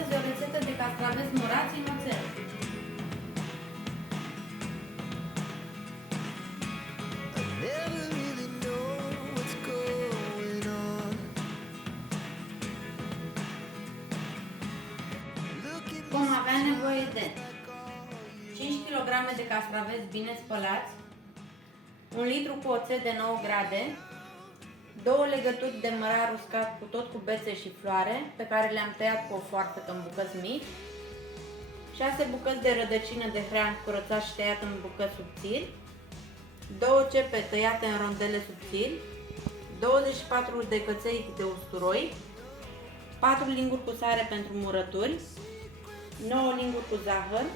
astăzi o rețetă de castraveți murați în oțel. Vom avea nevoie de 5 kg de castraveți bine spălați, 1 litru cu oțet de 9 grade, 2 legături de mărar uscat cu tot cu bețe și floare, pe care le-am tăiat cu o foarfecă în bucăți mici, 6 bucăți de rădăcină de hrean curățat și tăiat în bucăți subțiri, 2 cepe tăiate în rondele subțiri, 24 de căței de usturoi, 4 linguri cu sare pentru murături, 9 linguri cu zahăr,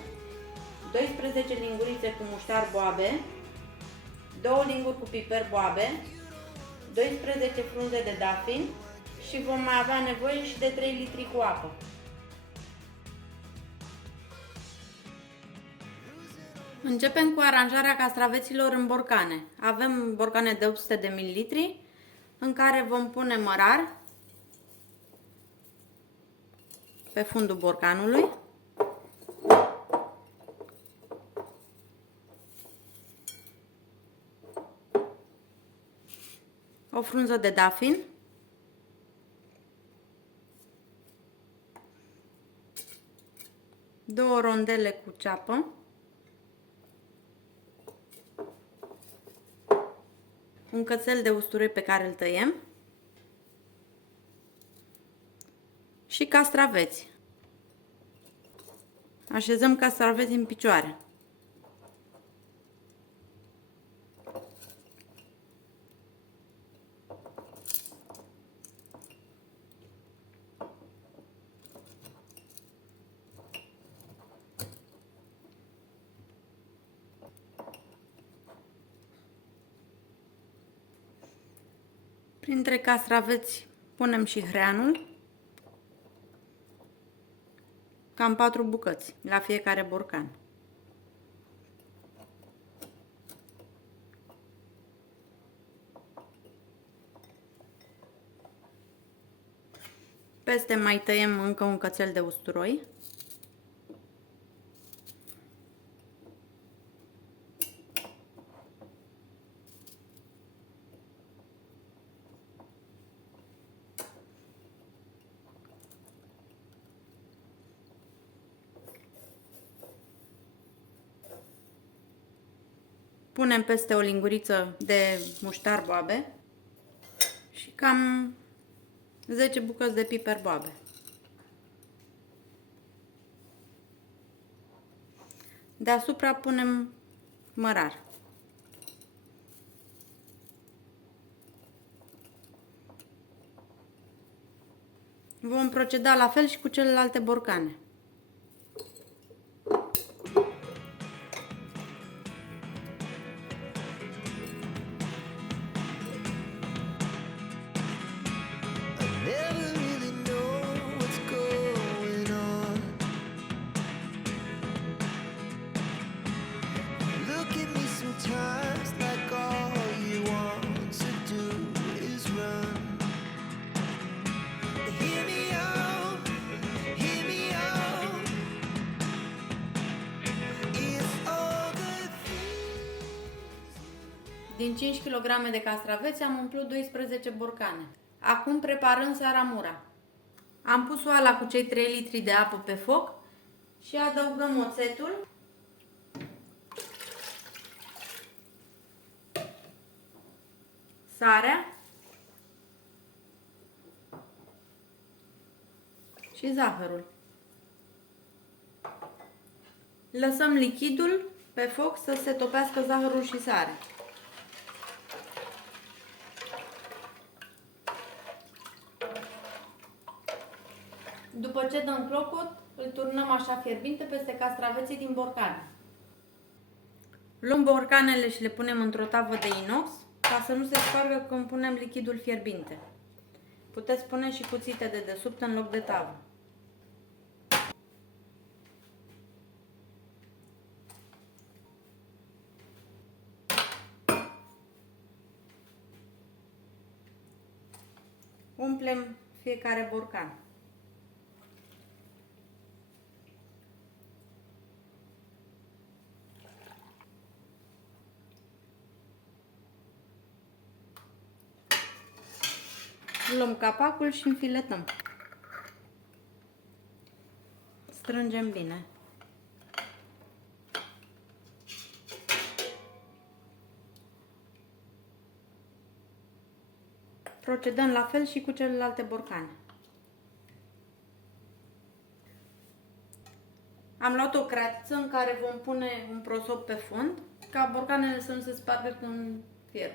12 lingurițe cu muștar boabe, 2 linguri cu piper boabe, 12 frunze de dafin și vom mai avea nevoie și de 3 litri cu apă. Începem cu aranjarea castraveților în borcane. Avem borcane de 800 de ml în care vom pune mărar pe fundul borcanului, o frunză de dafin, două rondele cu ceapă, un cățel de usturoi pe care îl tăiem și castraveți. Așezăm castraveți în picioare. Printre castraveți punem și hreanul, cam 4 bucăți la fiecare borcan. Peste mai tăiem încă un cățel de usturoi. Punem peste o linguriță de muștar boabe și cam 10 bucăți de piper boabe. Deasupra punem mărar. Vom proceda la fel și cu celelalte borcane. Din 5 kg de castraveți am umplut 12 borcane. Acum preparăm saramura. Am pus oala cu cei 3 litri de apă pe foc și adăugăm oțetul, sarea și zahărul. Lăsăm lichidul pe foc să se topească zahărul și sarea. După ce dăm clopot, îl turnăm așa fierbinte peste castraveții din borcane. Luăm borcanele și le punem într-o tavă de inox ca să nu se spargă când punem lichidul fierbinte. Puteți pune și cuțite de desubt în loc de tavă. Umplem fiecare borcan. Luăm capacul și înfiletăm. Strângem bine. Procedăm la fel și cu celelalte borcane. Am luat o cratiță în care vom pune un prosop pe fund, ca borcanele să nu se spargă când fierb.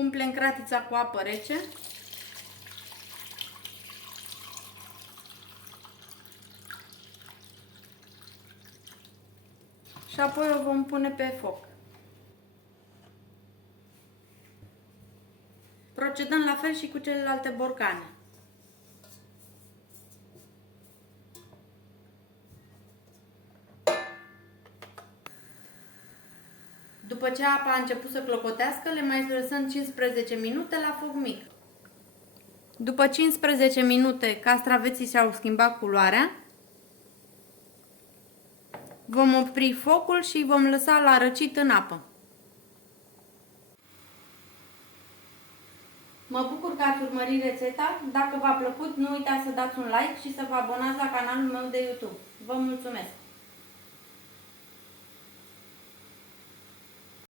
Umplem cratița cu apă rece. Și apoi o vom pune pe foc. Procedăm la fel și cu celelalte borcane. După ce apa a început să clopotească, le mai lăsăm 15 minute la foc mic. După 15 minute, castraveții și-au schimbat culoarea. Vom opri focul și vom lăsa la răcit în apă. Mă bucur că ați urmărit rețeta. Dacă v-a plăcut, nu uitați să dați un like și să vă abonați la canalul meu de YouTube. Vă mulțumesc!